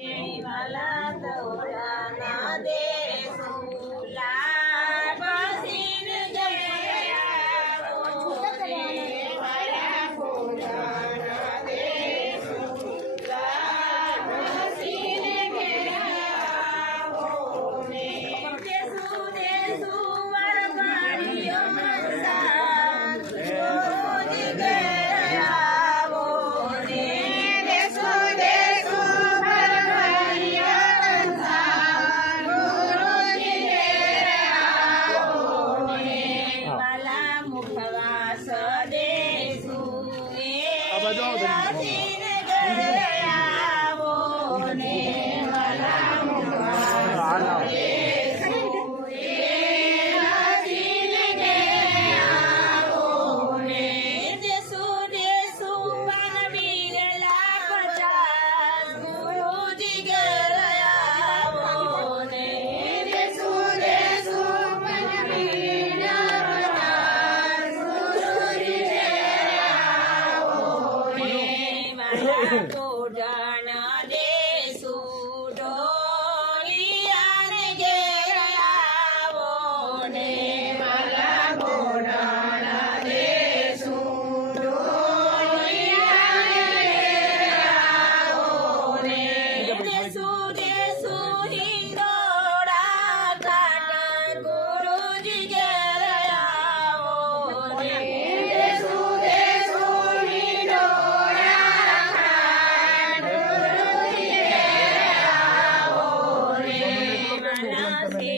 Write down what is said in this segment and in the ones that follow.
मलात उड़ाना दे બજાવો Beverly.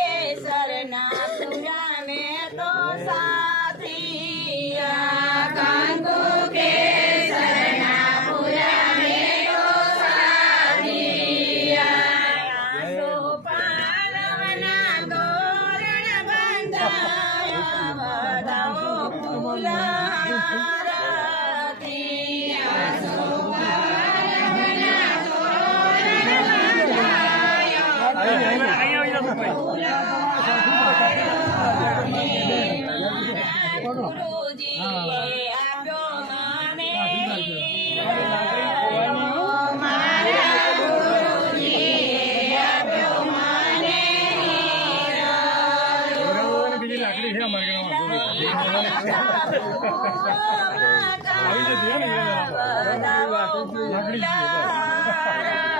我不要不要不要不要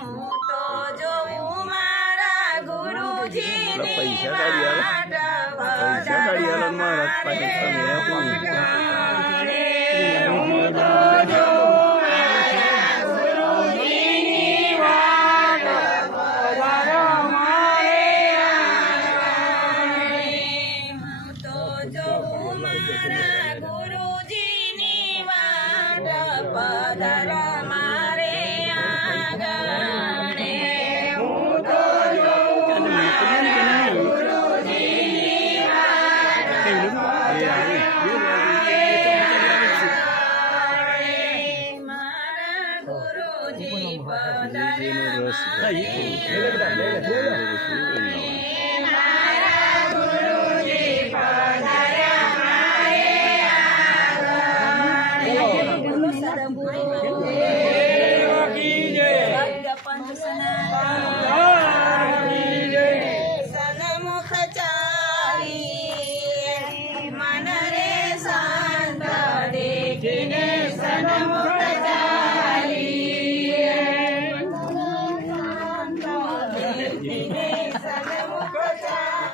હું તો જોઉં મારા ગુરુજી. એટલે પૈસા કાઢી પૈસા કાઢી આવે મહારાજ પાસે ગુરુજીની વાત પધર મારે આગળ. Tamburo.